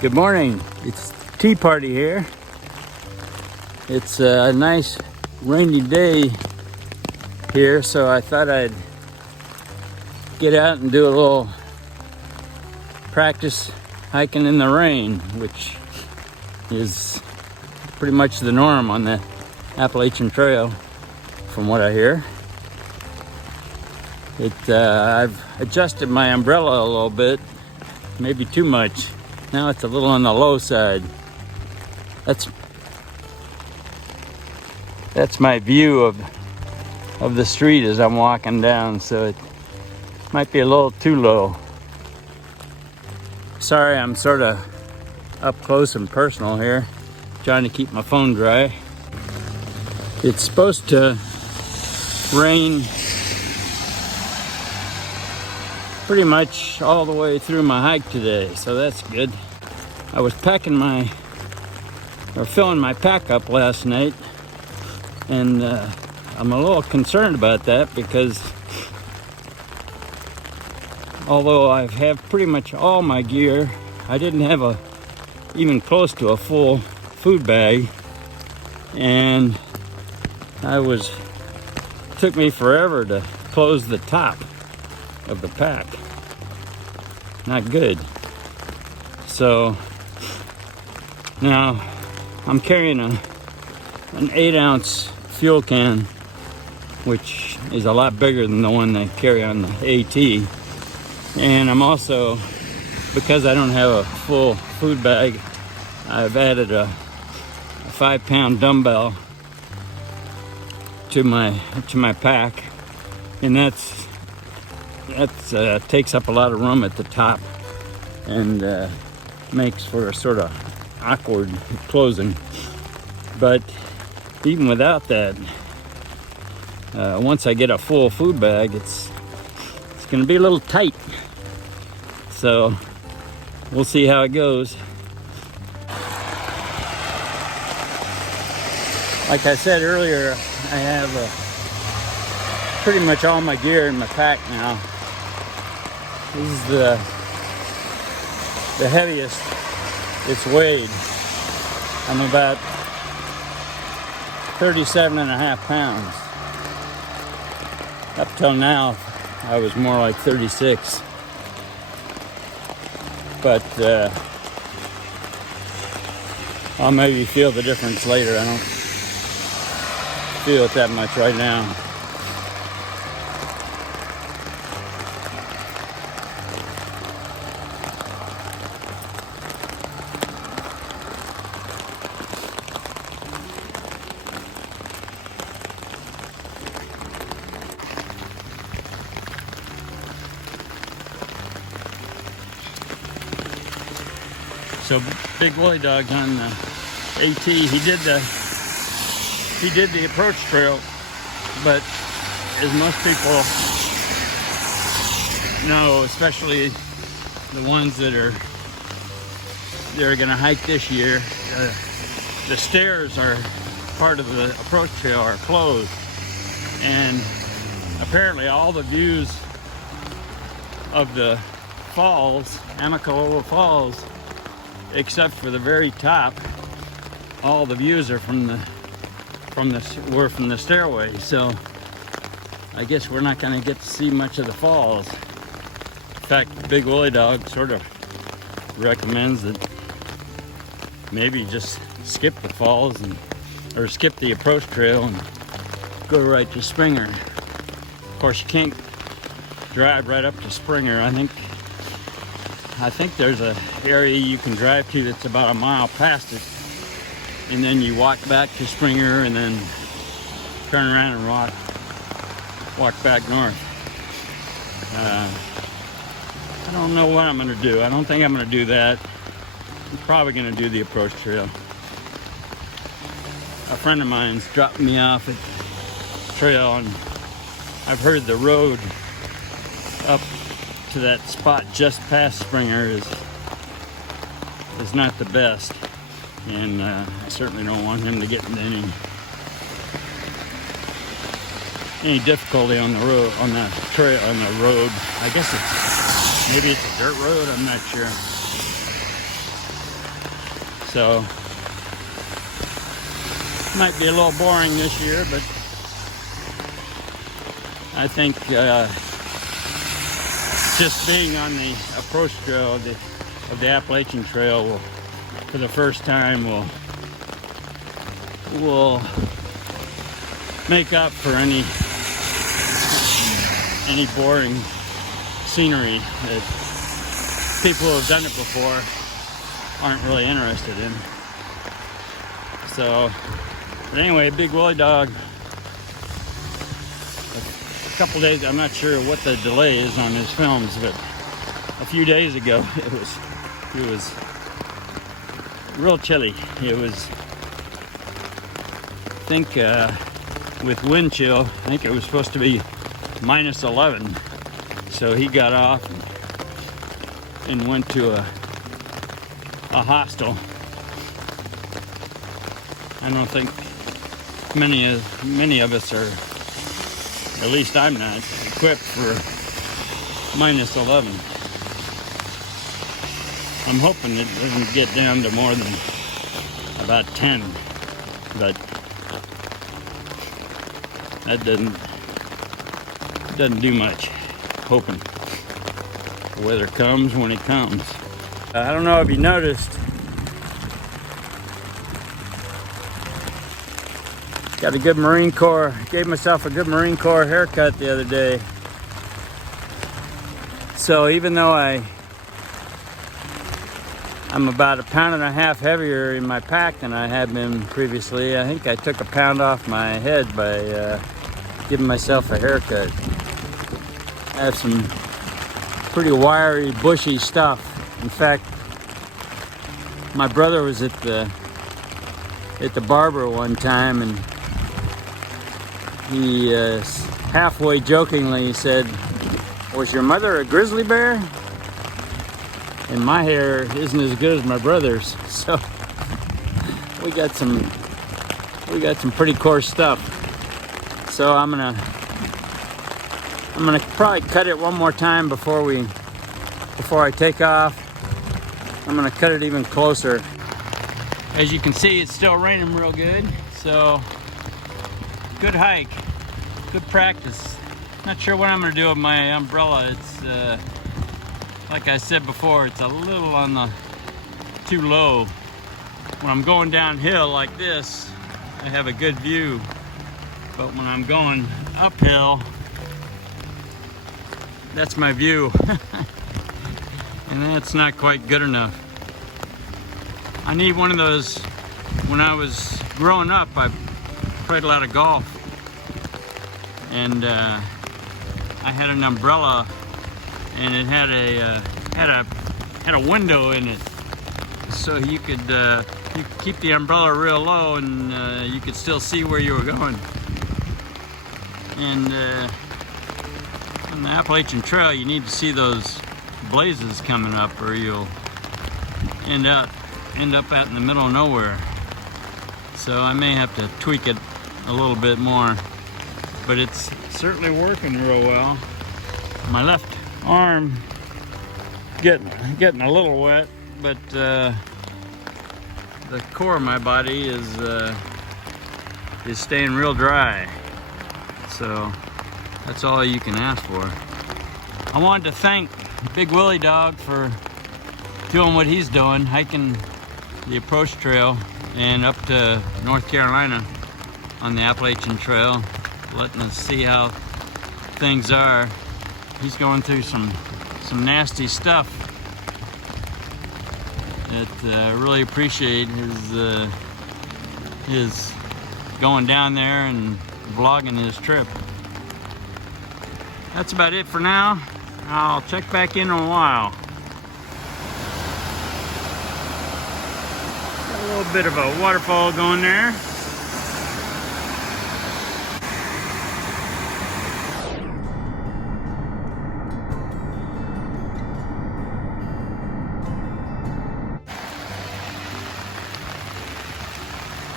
Good morning. It's tea party here. It's a nice rainy day here, so I thought I'd get out and do a little practice hiking in the rain, which is pretty much the norm on the Appalachian Trail from what I hear. I've adjusted my umbrella a little bit, maybe too much. Now it's a little on the low side. That's my view of the street as I'm walking down, so it might be a little too low. Sorry, I'm sort of up close and personal here, trying to keep my phone dry. It's supposed to rain pretty much all the way through my hike today, so that's good. I was filling my pack up last night, and I'm a little concerned about that because although I have pretty much all my gear, I didn't have even close to a full food bag, and it took me forever to close the top of the pack. Not good. So now I'm carrying an 8-ounce fuel can, which is a lot bigger than the one they carry on the AT. And I'm also, because I don't have a full food bag, I've added a 5-pound dumbbell to my pack, and that takes up a lot of room at the top and makes for a sort of awkward closing. But even without that, once I get a full food bag, it's going to be a little tight. So we'll see how it goes. Like I said earlier, I have pretty much all my gear in my pack now. This is the heaviest it's weighed. I'm about 37.5 pounds. Up till now, I was more like 36. But I'll maybe feel the difference later. I don't feel it that much right now. So Big Woolly Dog on the AT, he did the approach trail, but as most people know, especially the ones that are going to hike this year, the stairs are part of the approach trail are closed, and apparently all the views of the falls, Amicalola Falls, except for the very top, all the views are from the stairway. So I guess we're not going to get to see much of the falls. In fact, Big Woolly Dog sort of recommends that maybe just skip the falls or skip the approach trail and go right to Springer. Of course, you can't drive right up to Springer. I think there's an area you can drive to that's about a mile past it, and then you walk back to Springer and then turn around and walk back north. I don't know what I'm going to do. I don't think I'm going to do that. I'm probably going to do the approach trail. A friend of mine's dropped me off at the trail, and I've heard the road up to that spot just past Springer is not the best, and I certainly don't want him to get into any difficulty on the road, on the trail, on the road. I guess maybe it's a dirt road, I'm not sure. So might be a little boring this year, but I think just being on the approach trail of the Appalachian Trail will, for the first time, will make up for any boring scenery that people who have done it before aren't really interested in. So, but anyway, Big Woolly Dog, a couple days, I'm not sure what the delay is on his films, but a few days ago it was real chilly. It was, I think with wind chill, I think it was supposed to be minus 11. So he got off and went to a hostel. I don't think many of us are, at least I'm not, equipped for minus 11. I'm hoping it doesn't get down to more than about 10, but that doesn't do much. Hoping the weather comes when it comes. I don't know if you noticed, got a good Marine Corps, gave myself a good Marine Corps haircut the other day. So even though I'm about 1.5 pounds heavier in my pack than I have been previously, I think I took 1 pound off my head by giving myself a haircut. I have some pretty wiry, bushy stuff. In fact, my brother was at the barber one time, and he halfway jokingly said, "Was your mother a grizzly bear?" And my hair isn't as good as my brother's, so we got some pretty coarse stuff. So I'm gonna probably cut it one more time before I take off. I'm gonna cut it even closer. As you can see, it's still raining real good, so good hike, good practice. Not sure what I'm gonna do with my umbrella. It's like I said before, it's a little on the too low. When I'm going downhill like this, I have a good view, but when I'm going uphill, that's my view. And that's not quite good enough. I need one of those. When I was growing up, I played a lot of golf, and I had an umbrella, and it had a window in it, so you could keep the umbrella real low, and you could still see where you were going. And on the Appalachian Trail, you need to see those blazes coming up, or you'll end up out in the middle of nowhere. So I may have to tweak it a little bit more, but it's certainly working real well. My left arm getting a little wet, but the core of my body is staying real dry. So that's all you can ask for. I wanted to thank Big Woolly Dog for doing what he's doing, hiking the approach trail and up to North Carolina on the Appalachian Trail, letting us see how things are. He's going through some nasty stuff. I really appreciate his going down there and vlogging his trip. That's about it for now. I'll check back in a while. Got a little bit of a waterfall going there.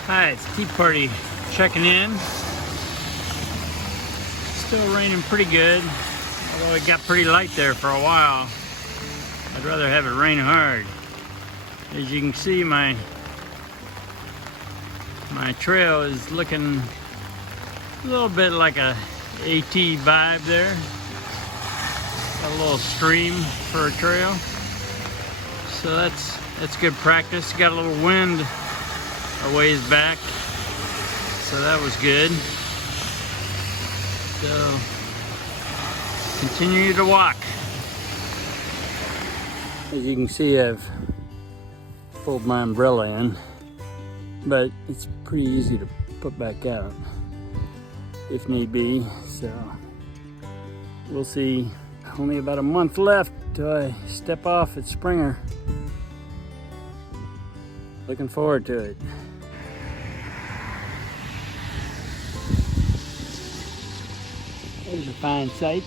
Hi, it's Tea Party checking in. Still raining pretty good, although it got pretty light there for a while. I'd rather have it rain hard. As you can see, my My trail is looking a little bit like a AT vibe there. A little stream for a trail. So that's good practice. Got a little wind a ways back, so that was good. So continue to walk. As you can see, I've pulled my umbrella in, but it's pretty easy to put back out if need be. So we'll see. Only about a month left till I step off at Springer. Looking forward to it. There's a fine sight.